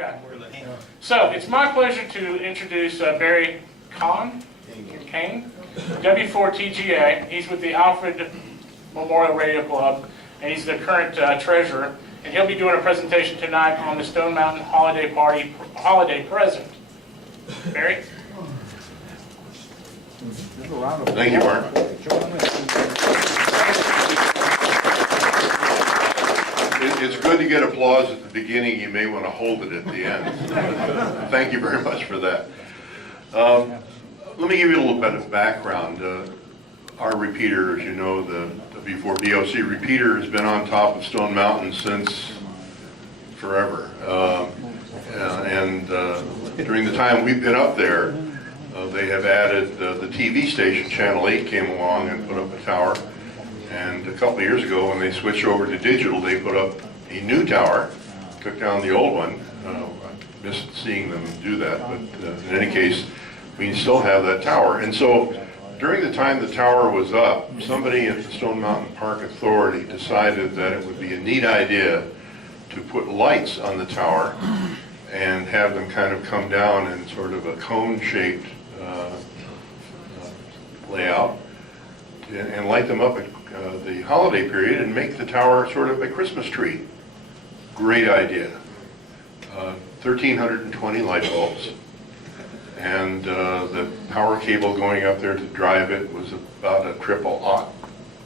Okay. So it's my pleasure to introduce Barry Kane, W4TGA. He's with the Alford Memorial Radio Club, and he's the current treasurer. And he'll be doing a presentation tonight on the Stone Mountain Holiday Party holiday present. Barry? Thank you, Mark. It's good to get applause at the beginning. You may want to hold it at the end. Thank you very much for that. Let me give you a little bit of background. Our repeater, as you know, the W4DOC repeater has been on top of Stone Mountain since forever. During the time we've been up there, they have added the TV station, Channel 8 came along and put up a tower. And a couple of years ago, when they switched over to digital, they put up a new tower, took down the old one. I missed seeing them do that, but in any case, we still have that tower. And so during the time the tower was up, somebody at the Stone Mountain Park Authority decided that it would be a neat idea to put lights on the tower and have them kind of come down in sort of a cone-shaped layout and light them up at the holiday period and make the tower sort of a Christmas tree. Great idea. 1,320 light bulbs. And the power cable going up there to drive it was about a triple-aught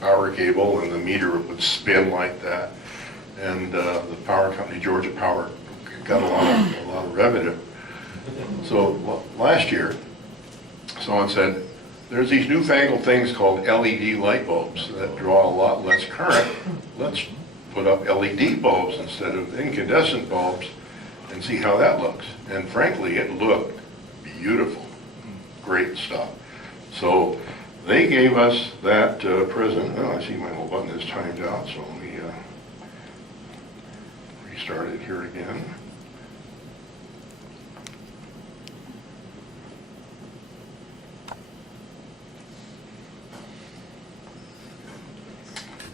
power cable, and the meter would spin like that. And the power company, Georgia Power, got a lot of revenue. So last year, someone said, there's these newfangled things called LED light bulbs that draw a lot less current. Let's put up LED bulbs instead of incandescent bulbs and see how that looks. And frankly, it looked beautiful. Great stuff. So they gave us that present. Oh, I see my little button is timed out, so let me restart it here again.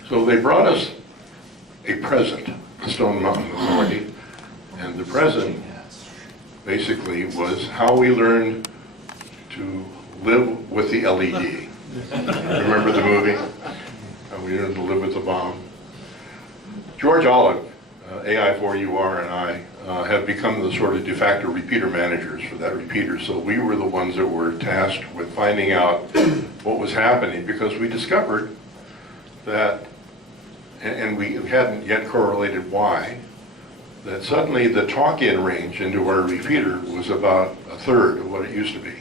So they brought us a present, the Stone Mountain Authority, and the present basically was how we learned to live with the LED. Remember the movie? How we learned to live with the bomb. George Olive, AI4UR, and I have become the sort of de facto repeater managers for that repeater, so we were the ones that were tasked with finding out what was happening, because we discovered that, and we hadn't yet correlated why, that suddenly the talk-in range into our repeater was about a third of what it used to be.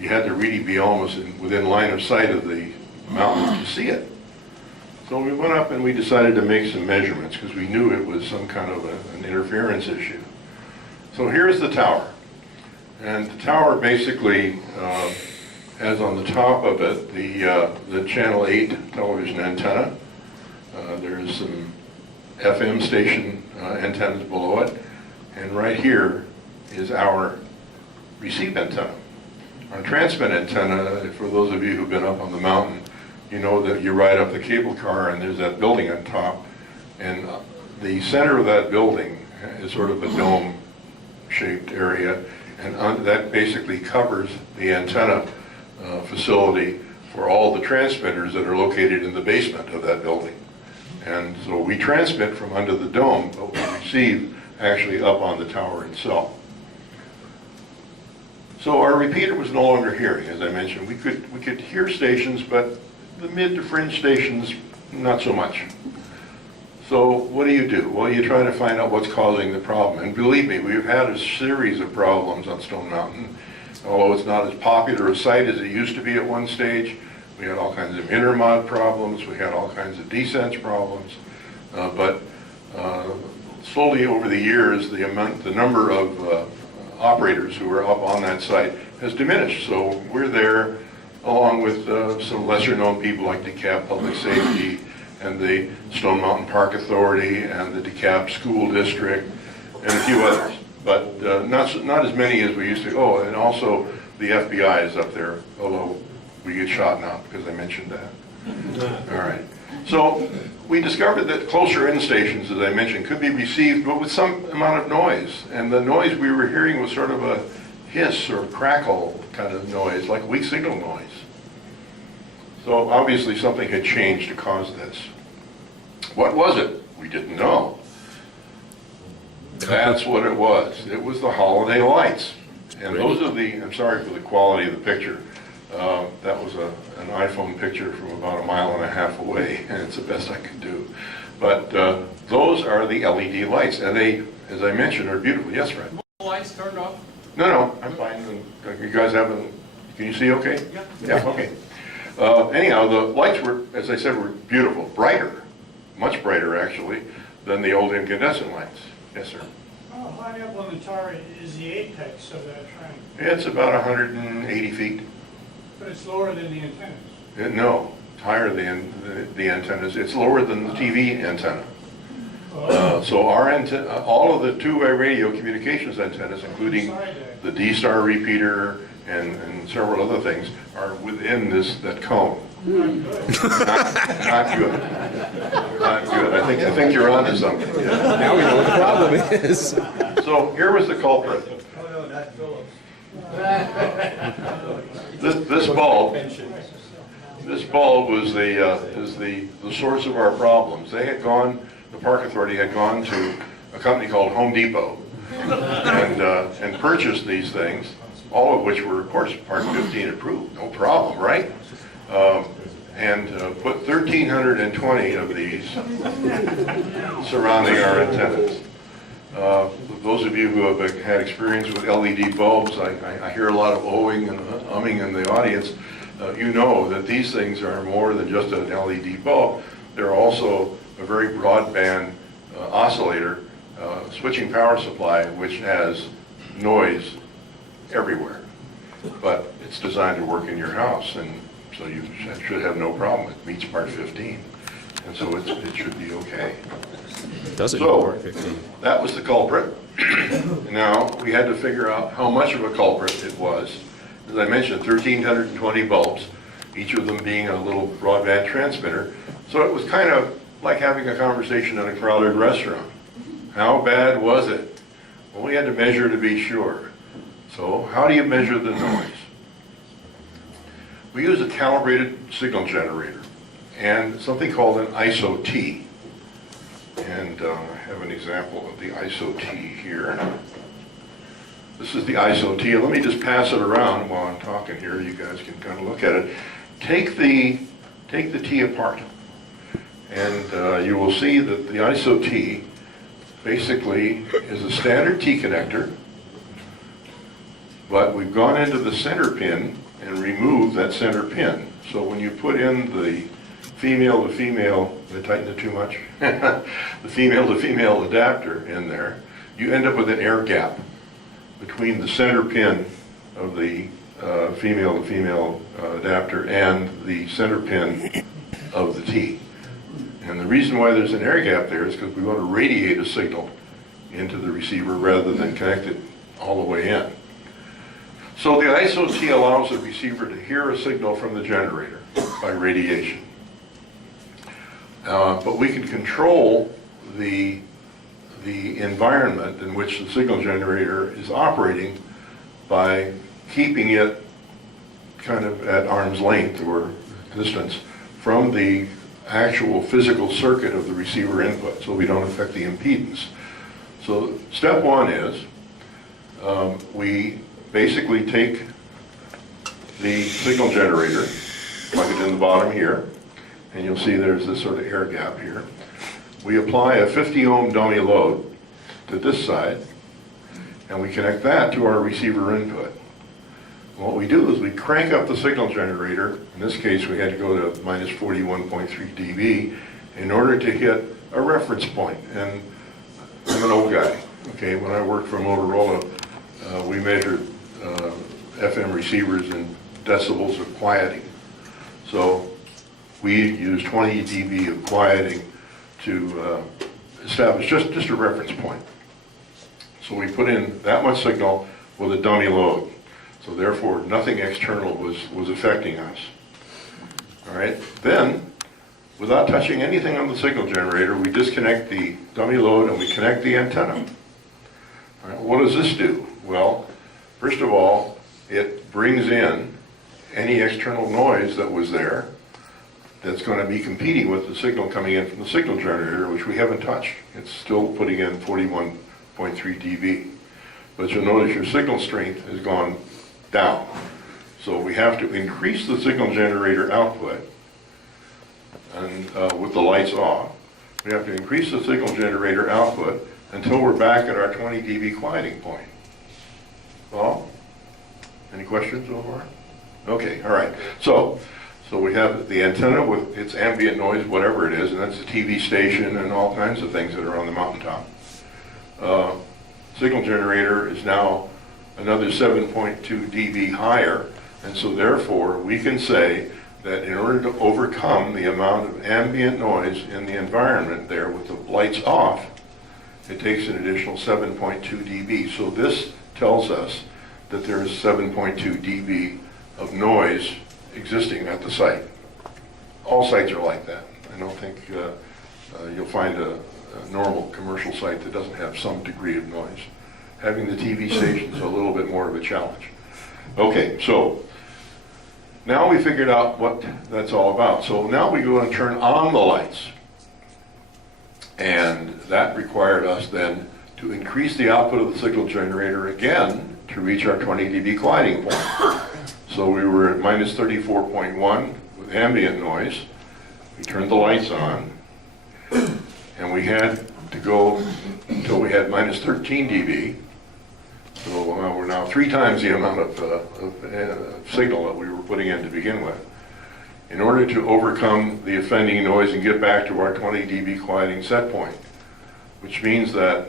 You had to really be almost within line of sight of the mountain to see it. So we went up and we decided to make some measurements because we knew it was some kind of an interference issue. So here's the tower. And the tower basically has on the top of it the Channel 8 television antenna. There's some FM station antennas below it, and right here is our receive antenna. Our transmit antenna, for those of you who've been up on the mountain, you know that you ride up the cable car and there's that building on top, and the center of that building is sort of a dome-shaped area, and that basically covers the antenna facility for all the transmitters that are located in the basement of that building. And so we transmit from under the dome, but we receive actually up on the tower itself. So our repeater was no longer hearing, as I mentioned. We could hear stations, but the mid to fringe stations, not so much. So what do? Well, you try to find out what's causing the problem. And believe me, we've had a series of problems on Stone Mountain. Although it's not as popular a site as it used to be at one stage, we had all kinds of intermod problems, we had all kinds of descents problems, but slowly over the years, the number of operators who were up on that site has diminished. So we're there along with some lesser known people like DeKalb Public Safety and the Stone Mountain Park Authority and the DeKalb School District and a few others, but not as many as we used to. Oh, and also the FBI is up there, although we get shot now because I mentioned that. All right. So we discovered that closer in stations, as I mentioned, could be received, but with some amount of noise. And the noise we were hearing was sort of a hiss or crackle kind of noise, like weak signal noise. So obviously something had changed to cause this. What was it? We didn't know. That's what it was. It was the holiday lights. And those are the, I'm sorry for the quality of the picture. That was an iPhone picture from about 1.5 miles away, and it's the best I could do. But those are the LED lights, and they, as I mentioned, are beautiful. Yes, Fred? The lights turned off? No, I'm fine. You guys haven't, can you see okay? Yeah. Yeah, okay. Anyhow, the lights were, as I said, were beautiful, brighter, much brighter actually, than the old incandescent lights. Yes, sir? How high up on the tower is the apex of that triangle? It's about 180 feet. But it's lower than the antennas. No, it's higher than the antennas. It's lower than the TV antenna. So our antenna, all of the two-way radio communications antennas, including the DStar repeater and several other things, are within that cone. Not good. Not good. I think you're onto something. Now we know what the problem is. So here was the culprit. Oh, no, not Phillips. This bulb was the source of our problems. They had gone, the Park Authority had gone to a company called Home Depot and purchased these things, all of which were, of course, Part 15 approved, no problem, right? And put 1,320 of these surrounding our antennas. Those of you who have had experience with LED bulbs, I hear a lot of ohing and umming in the audience. You know that these things are more than just an LED bulb. They're also a very broadband oscillator, switching power supply, which has noise everywhere. But it's designed to work in your house, and so you should have no problem. It meets Part 15, and so it should be okay. Does it So, Part 15? that was the culprit. Now, we had to figure out how much of a culprit it was. As I mentioned, 1,320 bulbs, each of them being a little broadband transmitter. So it was kind of like having a conversation in a crowded restaurant. How bad was it? Well, we had to measure to be sure. So how do you measure the noise? We use a calibrated signal generator and something called an ISO-T. And I have an example of the ISO-T here. This is the ISO-T. Let me just pass it around while I'm talking here. You guys can kind of look at it. Take the T apart, and you will see that the ISO-T basically is a standard T connector, but we've gone into the center pin and removed that center pin. So when you put in the female to female, did I tighten it too much? The female to female adapter in there, you end up with an air gap between the center pin of the female to female adapter and the center pin of the T. And the reason why there's an air gap there is because we want to radiate a signal into the receiver rather than connect it all the way in. So the ISO-T allows the receiver to hear a signal from the generator by radiation. But we can control the environment in which the signal generator is operating by keeping it kind of at arm's length or distance from the actual physical circuit of the receiver input, so we don't affect the impedance. So step one is we basically take the signal generator, plug it in the bottom here, and you'll see there's this sort of air gap here. We apply a 50 ohm dummy load to this side, and we connect that to our receiver input. What we do is we crank up the signal generator. In this case, we had to go to minus 41.3 dB in order to hit a reference point. And I'm an old guy. Okay, when I worked for Motorola, we measured FM receivers in decibels of quieting. So we used 20 dB of quieting to establish just a reference point. So we put in that much signal with a dummy load. So therefore, nothing external was affecting us. All right. Then without touching anything on the signal generator, we disconnect the dummy load and we connect the antenna. All right, what does this do? Well, first of all, it brings in any external noise that was there that's going to be competing with the signal coming in from the signal generator, which we haven't touched. It's still putting in 41.3 dB. But you'll notice your signal strength has gone down. So we have to increase the signal generator output, and with the lights off, we have to increase the signal generator output until we're back at our 20 dB quieting point. Well, any questions so far? Okay, all right. So we have the antenna with its ambient noise, whatever it is, and that's the TV station and all kinds of things that are on the mountaintop. Signal generator is now another 7.2 dB higher, and so therefore we can say that in order to overcome the amount of ambient noise in the environment there with the lights off, it takes an additional 7.2 dB. So this tells us that there's 7.2 dB of noise existing at the site. All sites are like that. I don't think you'll find a normal commercial site that doesn't have some degree of noise. Having the TV station is a little bit more of a challenge. Okay, so now we figured out what that's all about. So now we go and turn on the lights. And that required us then to increase the output of the signal generator again to reach our 20 dB quieting point. So we were at minus 34.1 with ambient noise. We turned the lights on, and we had to go until we had minus 13 dB. So we're now 3 times the amount of signal that we were putting in to begin with. In order to overcome the offending noise and get back to our 20 dB quieting set point, which means that,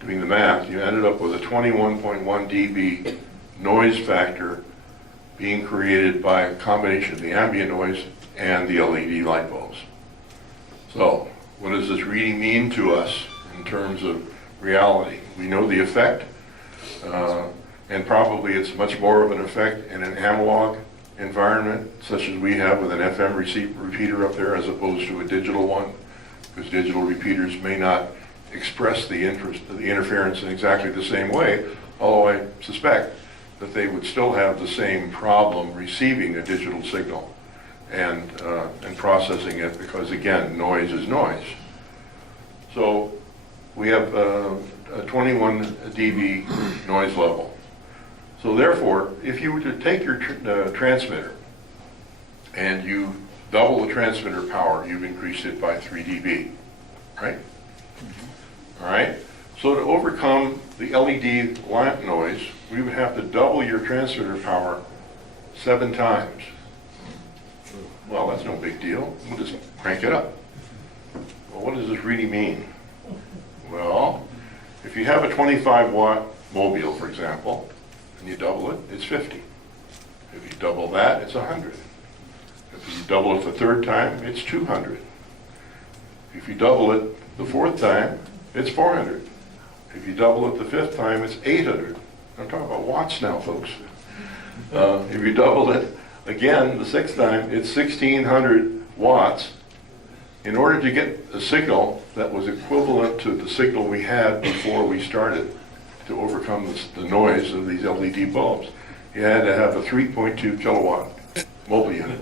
doing the math, you ended up with a 21.1 dB noise factor being created by a combination of the ambient noise and the LED light bulbs. So, what does this reading mean to us in terms of reality? We know the effect, and probably it's much more of an effect in an analog environment, such as we have with an FM repeater up there, as opposed to a digital one, because digital repeaters may not express the interference in exactly the same way, although I suspect that they would still have the same problem receiving a digital signal and processing it, because again, noise is noise. So we have a 21 dB noise level. So therefore, if you were to take your transmitter and you double the transmitter power, you've increased it by 3 dB, right? All right? So to overcome the LED lamp noise, we would have to double your transmitter power 7 times. Well, that's no big deal. We'll just crank it up. Well, what does this really mean? Well, if you have a 25-watt mobile, for example, and you double it, it's 50. If you double that, it's 100. If you double it the 3rd time, it's 200. If you double it the 4th time, it's 400. If you double it the 5th time, it's 800. I'm talking about watts now, folks. If you double it again the 6th time, it's 1600 watts. In order to get a signal that was equivalent to the signal we had before we started to overcome the noise of these LED bulbs, you had to have a 3.2 kilowatt mobile unit.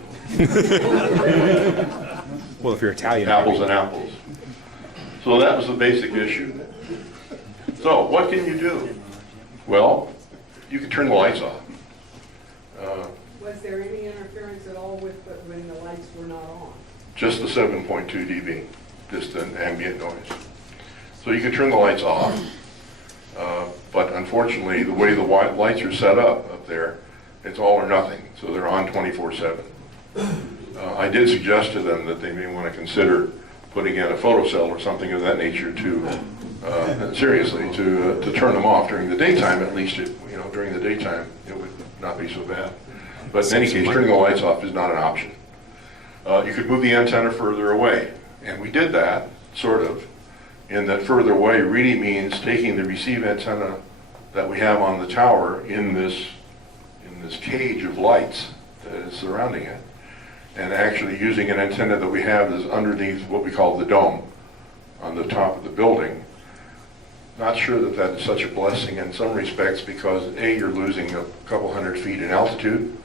Well, if you're Italian. Apples and apples. So that was the basic issue. So what can you do? Well, you can turn the lights off. Was there any interference at all with when the lights were not on? Just the 7.2 dB, just an ambient noise. So you can turn the lights off, but unfortunately, the way the lights are set up there, it's all or nothing, so they're on 24/7. I did suggest to them that they may want to consider putting in a photocell or something of that nature to, seriously, to turn them off during the daytime. At least, during the daytime, it would not be so bad. But in any case, turning the lights off is not an option. You could move the antenna further away, and we did that, sort of, in that further away really means taking the receive antenna that we have on the tower in this cage of lights that is surrounding it, and actually using an antenna that we have is underneath what we call the dome on the top of the building. Not sure that that is such a blessing in some respects because A, you're losing a couple hundred feet in altitude,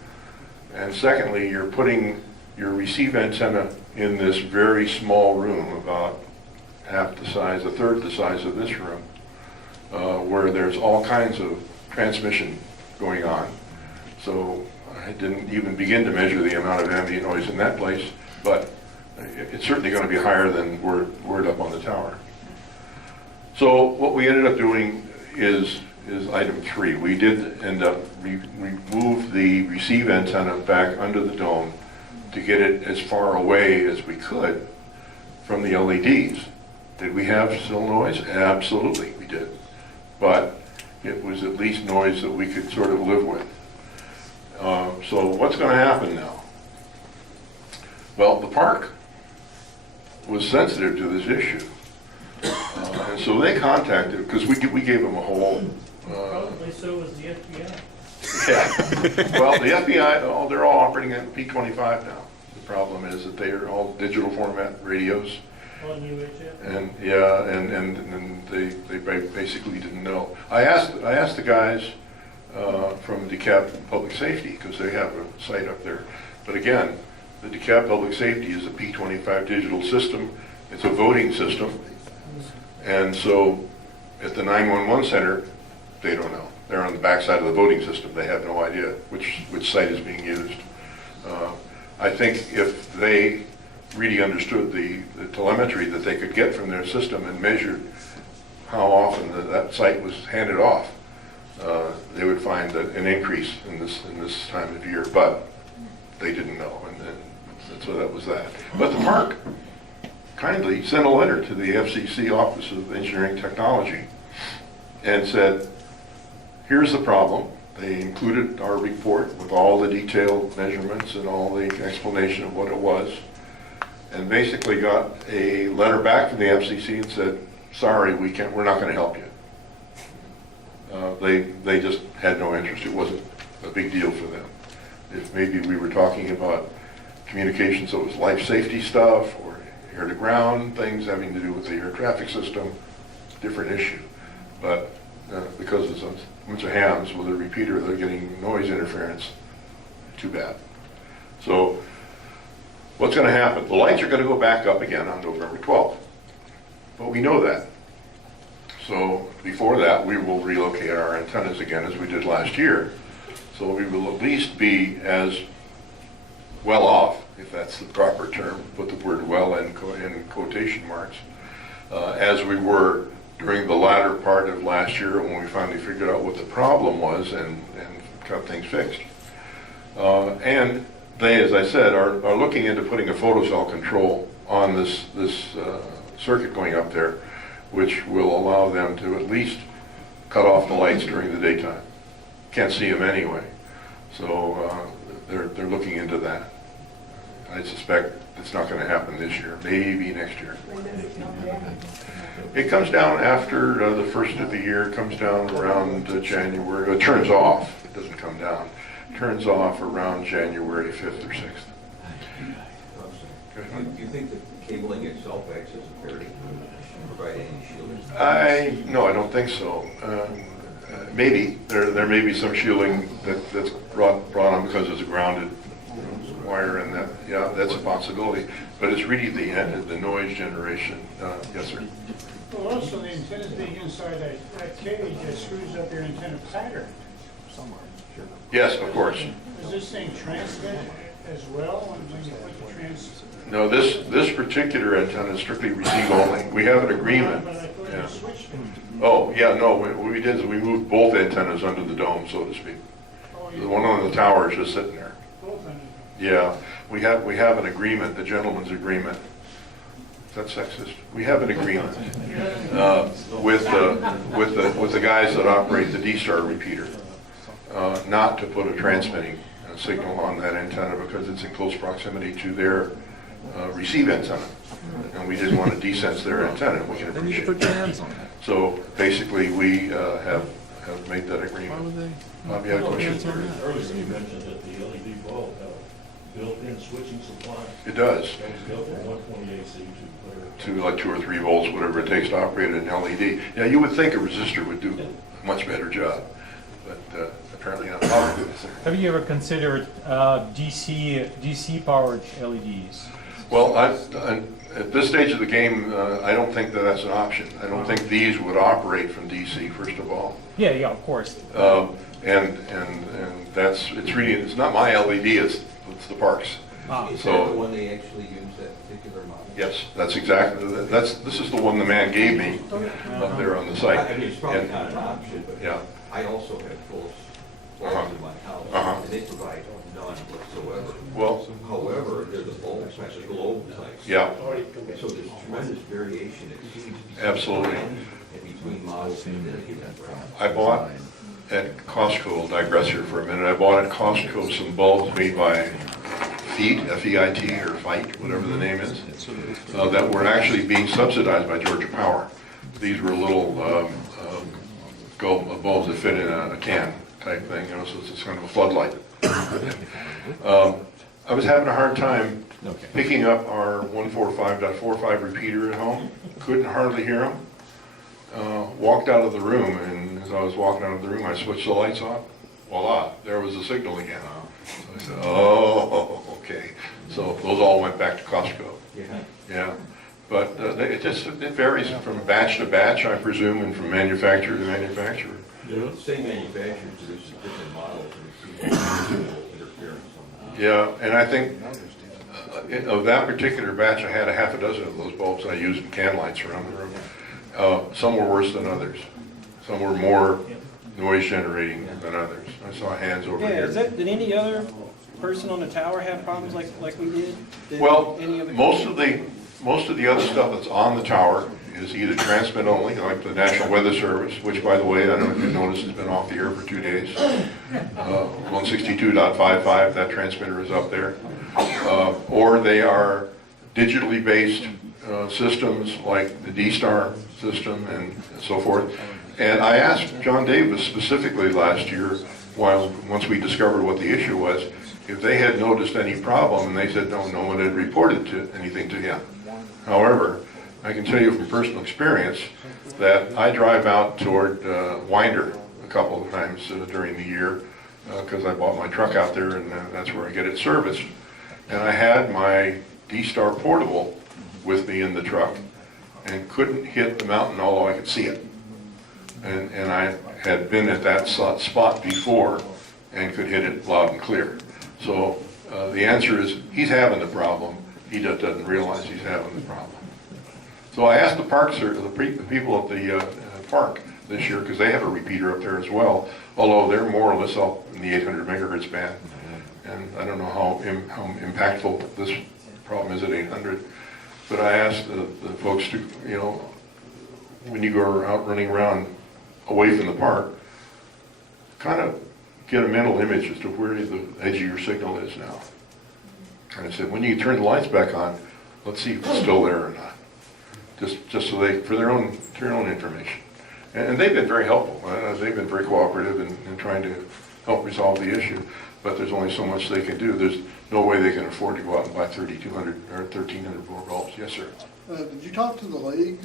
and secondly, you're putting your receive antenna in this very small room, about half the size, a third the size of this room, where there's all kinds of transmission going on. So I didn't even begin to measure the amount of ambient noise in that place, but it's certainly going to be higher than word up on the tower. So what we ended up doing is item 3. We did end up remove the receive antenna back under the dome to get it as far away as we could from the LEDs. Did we have still noise? Absolutely, we did. But it was at least noise that we could sort of live with. So what's going to happen now? Well, the park was sensitive to this issue. And so they contacted, because we gave them a whole... Probably so was the FBI. Yeah. Well, the FBI, they're all operating at P25 now. The problem is that they are all digital format radios. On UHF. And yeah, and they basically didn't know. I asked the guys from DeKalb Public Safety, because they have a site up there. But again, the DeKalb Public Safety is a P25 digital system. It's a voting system. And so at the 911 center, they don't know. They're on the backside of the voting system. They have no idea which site is being used. I think if they really understood the telemetry that they could get from their system and measured how often that site was handed off, they would find an increase in this time of year. But they didn't know, and so that was that. But the park kindly sent a letter to the FCC Office of Engineering Technology and said, here's the problem. They included our report with all the detailed measurements and all the explanation of what it was, and basically got a letter back from the FCC and said, sorry, we're not going to help you. They just had no interest. It wasn't a big deal for them. If maybe we were talking about communications that was life safety stuff or air to ground things having to do with the air traffic system, different issue. But because it's a bunch of hams with a repeater, they're getting noise interference. Too bad. So what's going to happen? The lights are going to go back up again on November 12th. But we know that. So before that, we will relocate our antennas again as we did last year. So we will at least be as well off, if that's the proper term, put the word well in quotation marks, as we were during the latter part of last year when we finally figured out what the problem was and got things fixed. And they, as I said, are looking into putting a photocell control on this circuit going up there, which will allow them to at least cut off the lights during the daytime. Can't see them anyway. So they're looking into that. I suspect it's not going to happen this year, maybe next year. When does it come down? It comes down after the first of the year. It comes down around January. It turns off. It doesn't come down. It turns off around January 5th or 6th. Do you think that the cabling itself acts as a parity to provide any shielding? No, I don't think so. Maybe there may be some shielding that's brought on because it's a grounded wire, and that, yeah, that's a possibility. But it's really the noise generation. Yes, sir. Well, also the antennas being inside that cage that screws up your antenna pattern. Yes, of course. Does this thing transmit as well when you put the No, this particular antenna is strictly receive only. We have an agreement. But I thought Yeah. you switched them. Oh, yeah, no, what we did is we moved both antennas under the dome, so to speak. Oh, The you one on the tower is just sitting there. both under them. Yeah, we have an agreement, the gentleman's agreement. Is that sexist? We have an agreement with the guys that operate the DStar repeater, not to put a transmitting signal on that antenna because it's in close proximity to their receive antenna, and we didn't want to desense their antenna. We can Then you appreciate put your that. hands on it. So basically, we have made that agreement. Why would they? Bob, you had a question? Earlier you mentioned that the LED bulb built-in switching supply. It does. That was built from 120 AC To like 2 or 3 volts, whatever it takes to operate an LED. Yeah, you would think a resistor would do a much better job, but apparently not. Have you ever considered DC powered LEDs? Well, at this stage of the game, I don't think that that's an option. I don't think these would operate from DC, first of all. Yeah, of course. And it's not my LED, it's the park's. Is that the one they actually use, that particular model? Yes, that's exactly, this is the one the man gave me up there on the site. I mean, it's probably And- not an option, but Yeah. I also have full Uh-huh. bulbs in my Uh-huh. house, and they provide none whatsoever. Well, However, they're the bulbs, like the globe types. yeah, So there's tremendous variation, it seems. absolutely. Between models and then given brand. I bought at Costco, I'll digress here for a minute, I bought at Costco some bulbs made by FEIT, F-E-I-T, or FITE, whatever the name is, that were actually being subsidized by Georgia Power. These were little bulbs that fit in a can type thing, so it's kind of a floodlight. I was having a hard time picking up our 145.45 repeater at home, couldn't hardly hear them. Walked out of the room, and as I was walking out of the room, I switched the lights off. Voila, there was the signal again. So I said, oh, okay. So those all went back to Costco. Yeah. But it varies from batch to batch, I presume, and from manufacturer to manufacturer. The same manufacturer produces different models, and we see interference on that. Yeah, and I think of that particular batch, I had a half a dozen of those bulbs I used in can lights around the room. Some were worse than others. Some were more noise generating than others. I saw hands over here. Did any other person on the tower have problems like we did? Well, most of the other stuff that's on the tower is either transmit only, like the National Weather Service, which, by the way, I don't know if you've noticed, has been off the air for 2 days. 162.55, that transmitter is up there. Or they are digitally based systems like the DStar system and so forth. And I asked John Davis specifically last year, once we discovered what the issue was, if they had noticed any problem, and they said no one had reported anything to him. However, I can tell you from personal experience that I drive out toward Winder a couple of times during the year because I bought my truck out there, and that's where I get it serviced. And I had my DStar portable with me in the truck and couldn't hit the mountain, although I could see it. And I had been at that spot before and could hit it loud and clear. So the answer is he's having the problem. He just doesn't realize he's having the problem. So I asked the people at the park this year, because they have a repeater up there as well, although they're more or less up in the 800 megahertz band. And I don't know how impactful this problem is at 800. But I asked the folks to, when you go out running around away from the park, kind of get a mental image as to where the edge of your signal is now. And I said, when you turn the lights back on, let's see if it's still there or not. Just so for their own information. And they've been very helpful. They've been very cooperative in trying to help resolve the issue. But there's only so much they can do. There's no way they can afford to go out and buy 3,200 or 1,300 more bulbs. Yes, sir. Did you talk to the league,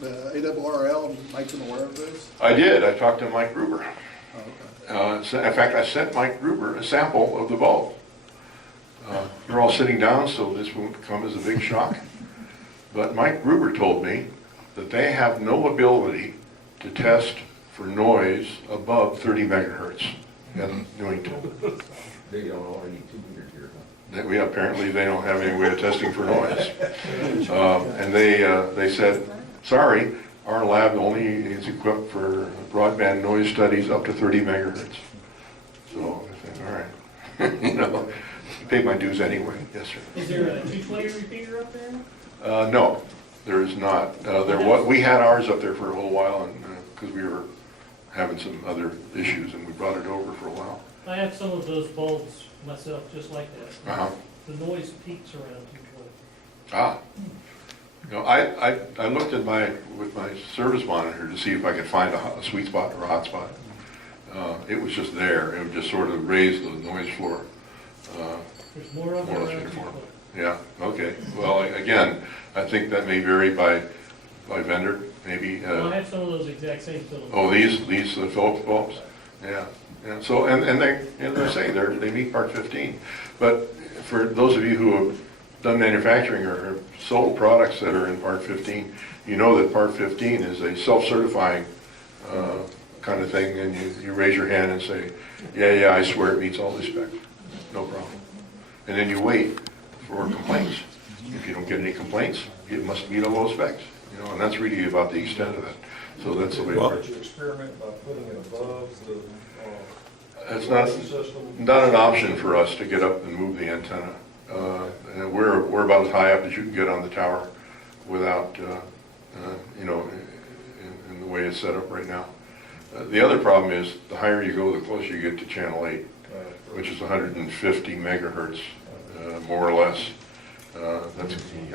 the ARRL, and make them aware of this? I did. I talked to Mike Gruber. Oh, okay. In fact, I sent Mike Gruber a sample of the bulb. They're all sitting down, so this won't come as a big shock. But Mike Gruber told me that they have no ability to test for noise above 30 megahertz in Newington. They don't already 200 here, huh? Apparently they don't have any way of testing for noise. And they said, sorry, our lab only is equipped for broadband noise studies up to 30 megahertz. So I said, all right. Paid my dues anyway. Yes, sir. Is there a 220 repeater up there? No, there is not. We had ours up there for a little while, and because we were having some other issues, and we brought it over for a while. I have some of those bulbs myself, just like that. Uh-huh. The noise peaks around 220. I looked at with my service monitor to see if I could find a sweet spot or a hot spot. It was just there. It would just sort of raise the noise floor. There's more of More or them less around uniform. people. Yeah, okay. Well, again, I think that may vary by vendor, maybe. Well, I have some of those exact same Philips. Oh, these Phillips bulbs? Yeah, yeah. So, and they, as I say, they meet part 15. But for those of you who have done manufacturing or have sold products that are in part 15, you know that part 15 is a self-certifying kind of thing, and you raise your hand and say, yeah, I swear it meets all the specs. No problem. And then you wait for complaints. If you don't get any complaints, it must meet all those specs. You know, and that's really about the extent of it. So that's the way it works. Did you experiment by putting it above the It's system? not an option for us to get up and move the antenna. And we're about as high up as you can get on the tower without, you know, in the way it's set up right now. The other problem is the higher you go, the closer you get to channel 8, which is 150 megahertz, more or less.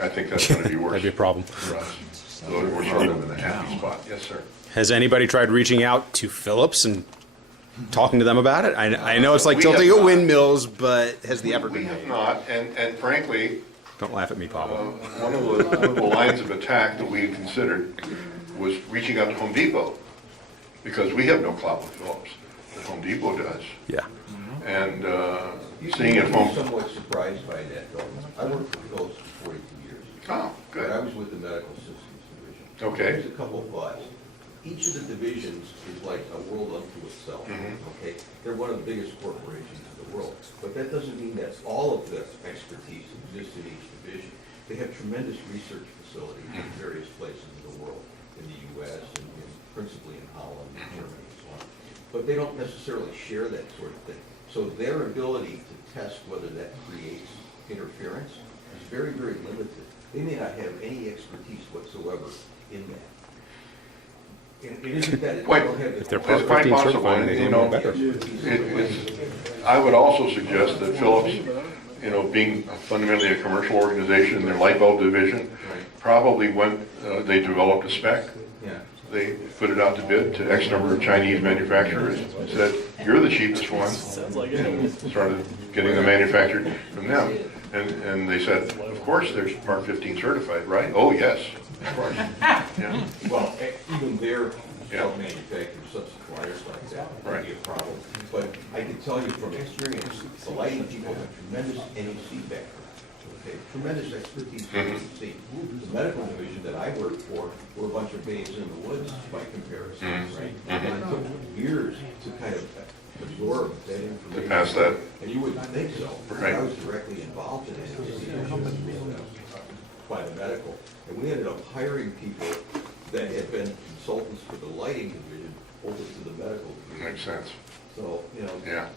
I think that's going to be worse. That'd be a problem. For us. So we're sort of in a happy spot. Yes, sir. Has anybody tried reaching out to Philips and talking to them about it? I know it's like We have tilting at not. windmills, but has the effort We been have made? not, and frankly, Don't laugh at me, Pablo. one of the lines of attack that we had considered was reaching out to Home Depot, because we have no clout with Philips, but Home Depot does. Yeah. And You seeing can if be Home, somewhat surprised by that, though. I worked for Philips for 42 years. oh, But I good, was with the medical systems division. okay, There's a couple of thoughts. Each of the divisions is like a world unto itself, Mhm. okay? They're one of the biggest corporations in the world, but that doesn't mean that all of the expertise exists in each division. They have tremendous research facilities in various places in the world, in the US and principally in Holland and Germany and so on. But they don't necessarily share that sort of thing. So their ability to test whether that creates interference is very, very limited. They may not have any expertise whatsoever in that. And it isn't that they Quite- don't have. If they're It's part quite 15 possible, certified, they you know know, better. I would also suggest that Philips, you know, being fundamentally a commercial organization, their light bulb division, probably when they developed a spec, Yeah. they put it out to bid to X number of Chinese manufacturers, said, you're the cheapest one. And started getting them manufactured from them. And they said, of course, there's part 15 certified, right? Oh, yes, of course. Yeah. Well, even their Yeah. self-manufactured sub-suppliers like that Right. might be a problem. But I can tell you from experience, the lighting people have tremendous NEC background, okay, tremendous expertise in Mhm. NEC. The medical division that I worked for were a bunch of babes in the woods by comparison, Mhm. right? Mhm. And it took years to kind of absorb that To information. pass that. And you wouldn't think so. Right. I was directly involved in it by the medical. And we ended up hiring people that had been consultants for the lighting division over to the medical division. Makes sense. So, you know, Yeah.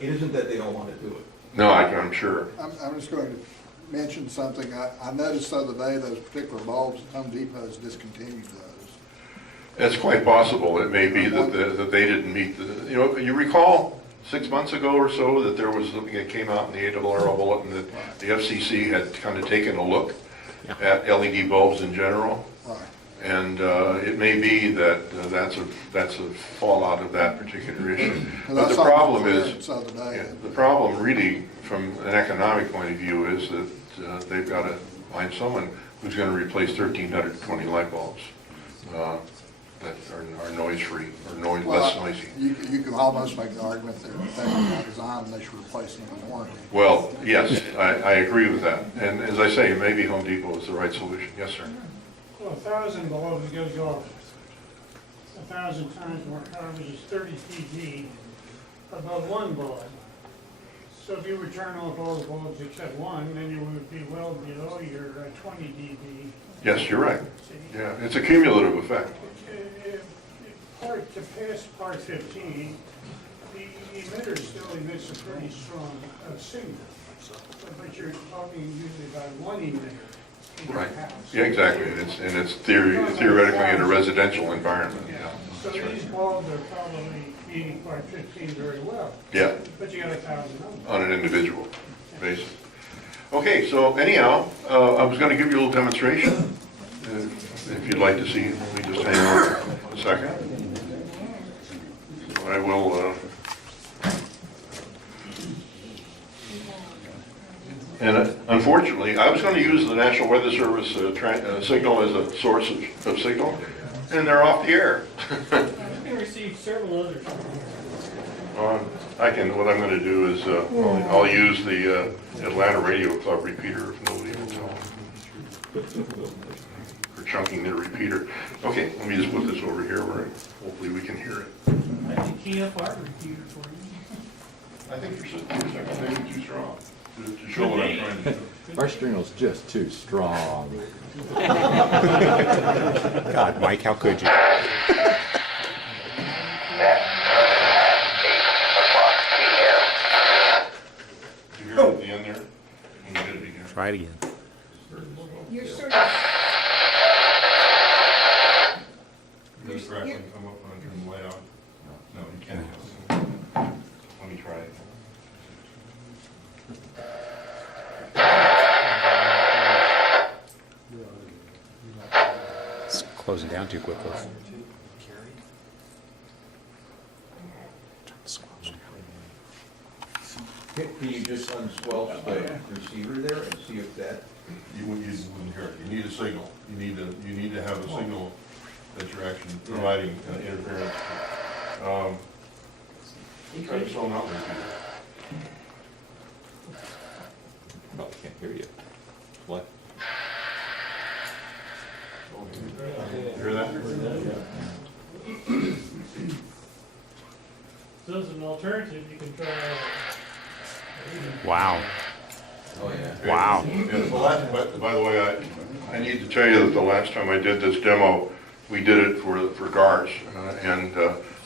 it isn't that they don't want to do it. No, I'm sure. I'm just going to mention something. I noticed the other day those particular bulbs, Home Depot has discontinued those. It's quite possible. It may be that they didn't meet the, you know, you recall 6 months ago or so that there was something that came out in the ARRL bulletin that the FCC had kind of taken a look at LED bulbs in general. Right. And it may be that that's a fallout of that particular issue. But the problem is, The other day. yeah, the problem really, from an economic point of view, is that they've got to find someone who's going to replace 1,320 light bulbs that are noise-free or less noisy. You can almost make the argument that they're not designed, they should replace them in warranty. Well, yes, I agree with that. And as I say, maybe Home Depot is the right solution. Yes, sir. Well, 1,000 bulbs goes off 1,000 times more power, which is 30 dB above one bulb. So if you would turn off all the bulbs except one, then you would be well below your 20 dB. Yes, you're right. Yeah, it's a cumulative effect. To pass part 15, the emitter still emits a pretty strong signal. But you're talking usually about one emitter in your Right. house. Yeah, exactly. It's theoretically in a residential environment. Yeah, So that's right. these bulbs are probably meeting part 15 very well. Yeah, But you got 1,000 of them. on an individual basis. Okay, so anyhow, I was going to give you a little demonstration. If you'd like to see, let me just hang on a second. So I will. Unfortunately, I was going to use the National Weather Service signal as a source of signal, and they're off the air. You can receive several others from here. What I'm going to do is I'll use the Atlanta Radio Club repeater if nobody will tell for chunking their repeater. Okay, let me just put this over here where hopefully we can hear it. I can key up our repeater for you. I think your signal may be too strong to show what I'm trying to do. Our signal's just too strong. God, Mike, how could you? Did you hear it at the end there? Let me get it again. Try it again. You're sort of, This crackling come up when I turn the light out? No, you can't. Let me try it. It's closing down too quickly. Can you just unsquelch the receiver there and see if that, You wouldn't hear it. You need a signal. You need to have a signal that you're actually providing interference. Try to slow out repeater. Well, I can't hear you. What? Hear that? So as an alternative, you can try, Wow. oh yeah. Wow. Yeah, by the way, I need to tell you that the last time I did this demo, we did it for guards, and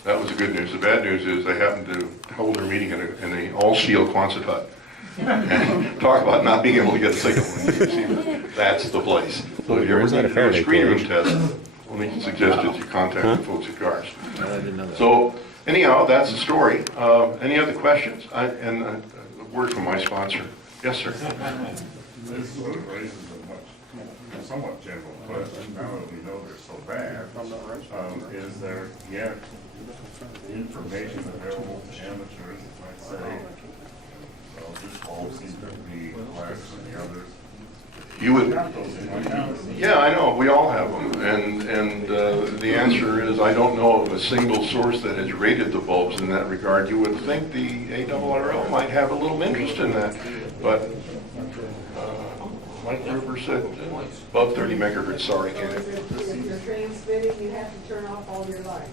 that was the good news. The bad news is they happened to hold their meeting in an all-steel Quonset hut. And talk about not being able to get a signal when you receive it. That's the place. So if you ever Is that need a to do a Faraday screen room cage? test, let me suggest that you contact the folks at guards. So anyhow, that's the story. Any other questions? And a word from my sponsor. Yes, sir. This sort of raises a somewhat general question, now that we know they're so bad. Is there yet information available to amateurs that might say, well, this ball seems to be less than the others? You would, Got those in my house. yeah, I know, we all have them, and the answer is I don't know of a single source that has rated the bulbs in that regard. You would think the ARRL might have a little interest in that, but Mike Gruber said above 30 megahertz, sorry, so Kenny. if you're transmitting, you have to turn off all your lights.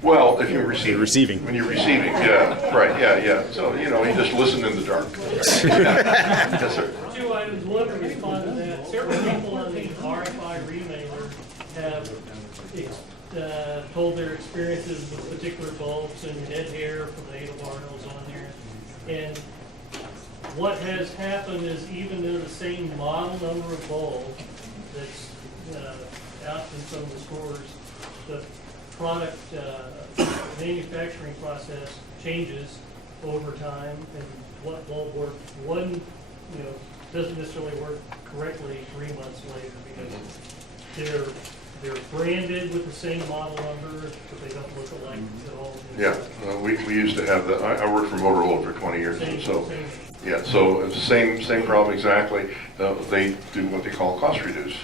Well, if you're receiving. Receiving. When you're receiving, yeah, right, yeah. So, you just listen in the dark. Yes, sir. two items. One, to respond to that, several people on the RFI remailer have told their experiences with particular bulbs and dead hair from the ARRLs on there. And what has happened is even though the same model number of bulb that's out in some of the stores, the product manufacturing process changes over time, and what bulb worked one, doesn't necessarily work correctly 3 months later because they're branded with the same model number, but they don't look alike at all. Yeah, we used to have that. I worked for Motorola for 20 years, so. Same. Yeah, so it's the same problem exactly. They do what they call cost reduce.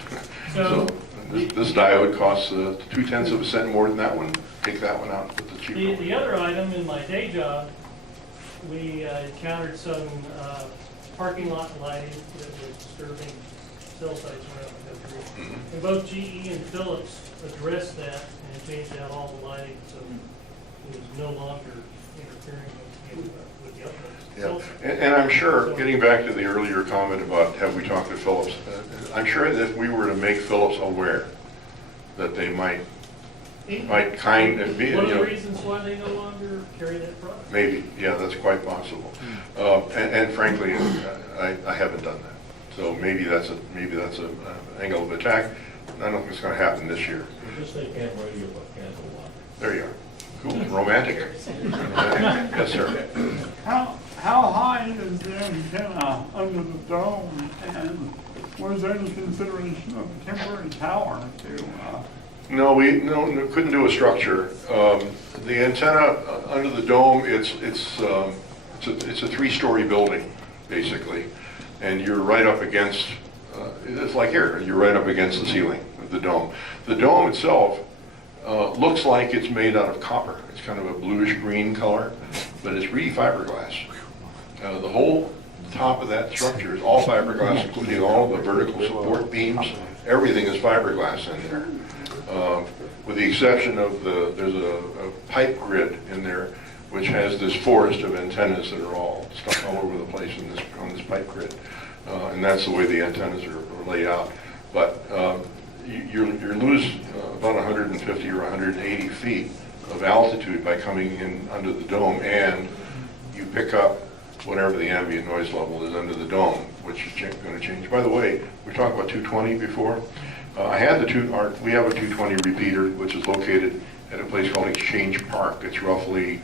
So this diode costs 0.2 cents more than that one. Take that one out, put the cheaper one. The other item in my day job, we encountered some parking lot lighting that was disturbing cell sites around the country. And both GE and Philips addressed that and changed out all the lighting, so it was no longer interfering with the uplink. Yeah, and I'm sure, getting back to the earlier comment about have we talked to Philips, I'm sure that if we were to make Philips aware that they might kind of be, One of the reasons why they no longer carry that product. maybe, yeah, that's quite possible. And frankly, I haven't done that. So maybe that's an angle of attack. I don't think it's going to happen this year. Just say can't radio, but can't go on. There you are. Cool, romantic. Yes, sir. How high is the antenna under the dome, and was there any consideration of a temporary tower to? No, we couldn't do a structure. The antenna under the dome, it's a 3-story building, basically, and you're right up against, it's like here, you're right up against the ceiling of the dome. The dome itself looks like it's made out of copper. It's kind of a bluish green color, but it's really fiberglass. The whole top of that structure is all fiberglass, including all the vertical support beams. Everything is fiberglass in there. With the exception of there's a pipe grid in there, which has this forest of antennas that are all stuck all over the place on this pipe grid. And that's the way the antennas are laid out. But you lose about 150 or 180 feet of altitude by coming in under the dome, and you pick up whatever the ambient noise level is under the dome, which is going to change. By the way, we talked about 220 before. I had we have a 220 repeater, which is located at a place called Exchange Park. It's roughly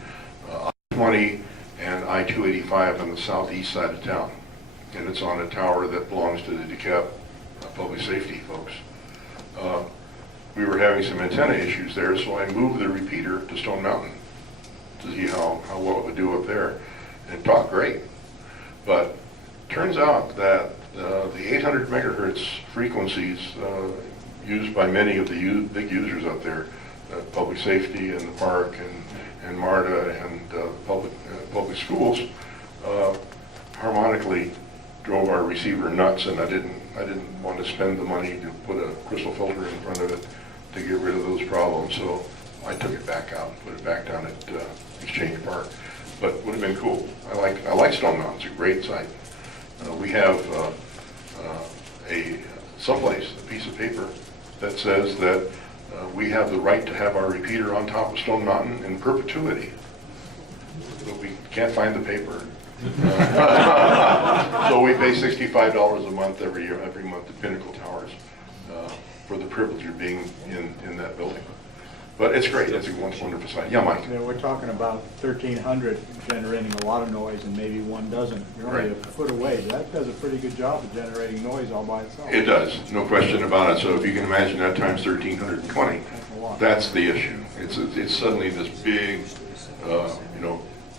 I-20 and I-285 on the southeast side of town. And it's on a tower that belongs to the DeKalb public safety folks. We were having some antenna issues there, so I moved the repeater to Stone Mountain to see how well it would do up there. And it talked great. But turns out that the 800 megahertz frequencies used by many of the big users up there, public safety and the park and MARTA and public schools, harmonically drove our receiver nuts, and I didn't want to spend the money to put a crystal filter in front of it to get rid of those problems. So I took it back out and put it back down at Exchange Park. But would have been cool. I like Stone Mountain. It's a great site. We have someplace a piece of paper that says that we have the right to have our repeater on top of Stone Mountain in perpetuity. But we can't find the paper. So we pay $65 a month every month to Pinnacle Towers for the privilege of being in that building. But it's great. It's a wonderful site. Yeah, Mike. Yeah, we're talking about 1,300 generating a lot of noise, and maybe one doesn't. You're only a foot away. That does a pretty good job of generating noise all by itself. It does, no question about it. So if you can imagine that times 1,320, that's the issue. It's suddenly this big,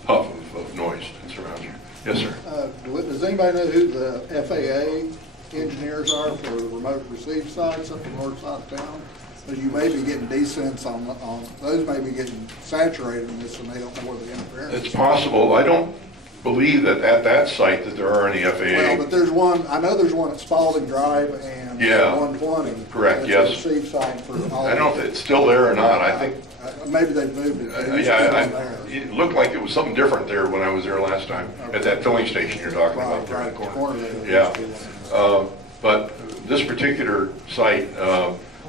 puff of noise that surrounds you. Yes, sir. Does anybody know who the FAA engineers are for the remote receive sites up the north side of town? You may be getting descents on those, may be getting saturated in this, and they don't know where the interference is. It's possible. I don't believe that at that site that there are any FAA. Well, but there's one, I know there's one at Spalding Drive and 120. Correct, yes. Receive site for all. I don't know if it's still there or not. I think. Maybe they've moved it. It looked like it was something different there when I was there last time, at that filling station you're talking about there in the corner. Yeah. But this particular site,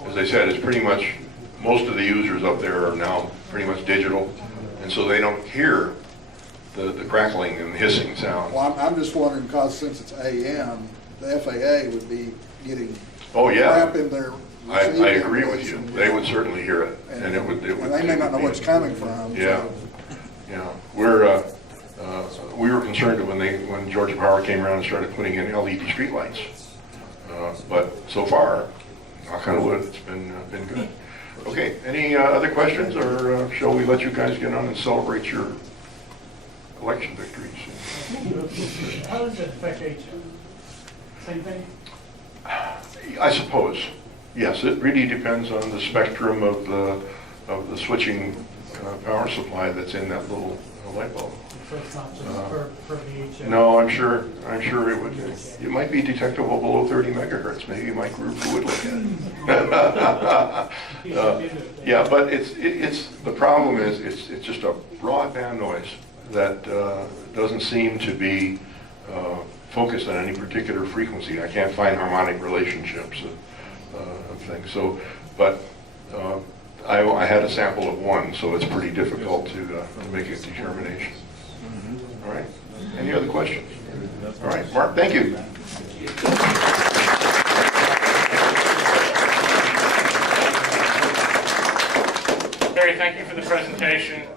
as I said, it's pretty much, most of the users up there are now pretty much digital, and so they don't hear the crackling and hissing sound. Well, I'm just wondering, because since it's AM, the FAA would be getting yeah. crap in their I agree with you. They would certainly hear it, and it would. And they may not know where it's coming from. Yeah, yeah. We were concerned when Georgia Power came around and started putting in LED streetlights, but so far, knock on wood, it's been good. Okay. Any other questions, or shall we let you guys get on and celebrate your election victories? How does it affect HF? Same thing? I suppose. Yes, it really depends on the spectrum of the switching power supply that's in that little light bulb. So it's not just for VHF? No, I'm sure it would. It might be detectable below 30 megahertz. Maybe Mike Gruber would look at it. Yeah, but it's the problem is it's just a broadband noise that doesn't seem to be focused on any particular frequency. I can't find harmonic relationships of things. So, but I had a sample of one, so it's pretty difficult to make a determination. All right. Any other questions? All right, Mark. Thank you. Barry, thank you for the presentation.